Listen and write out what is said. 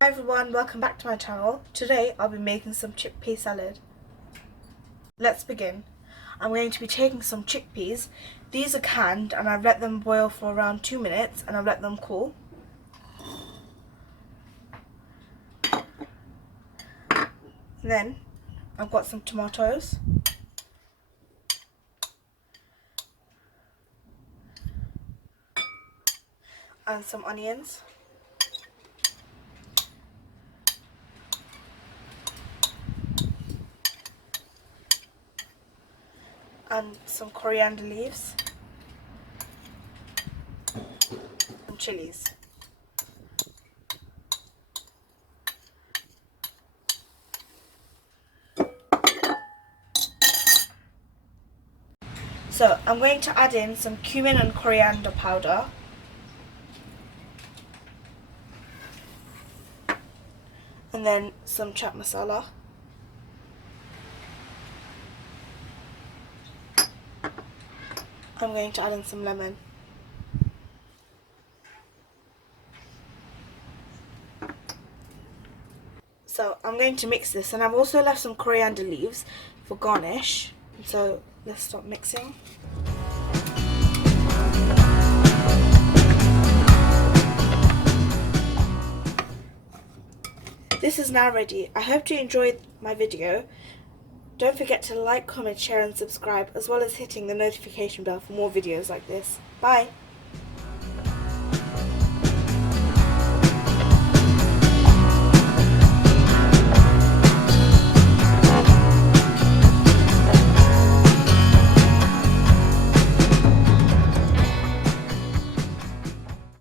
Hi everyone, welcome back to my channel. Today I'll be making some chickpea salad. Let's begin. I'm going to be taking some chickpeas. These are canned and I've let them boil for around 2 minutes and I've let them cool. Then I've got some tomatoes and some onions and some coriander leaves and chilies. So I'm going to add in some cumin and coriander powder, and then some chaat masala, I'm going to add in some lemon. So I'm going to mix this, and I've also left some coriander leaves for garnish. So let's start mixing. This is now ready. I hope you enjoyed my video. Don't forget to like, comment, share and subscribe, as well as hitting the notification bell for more videos like this. Bye!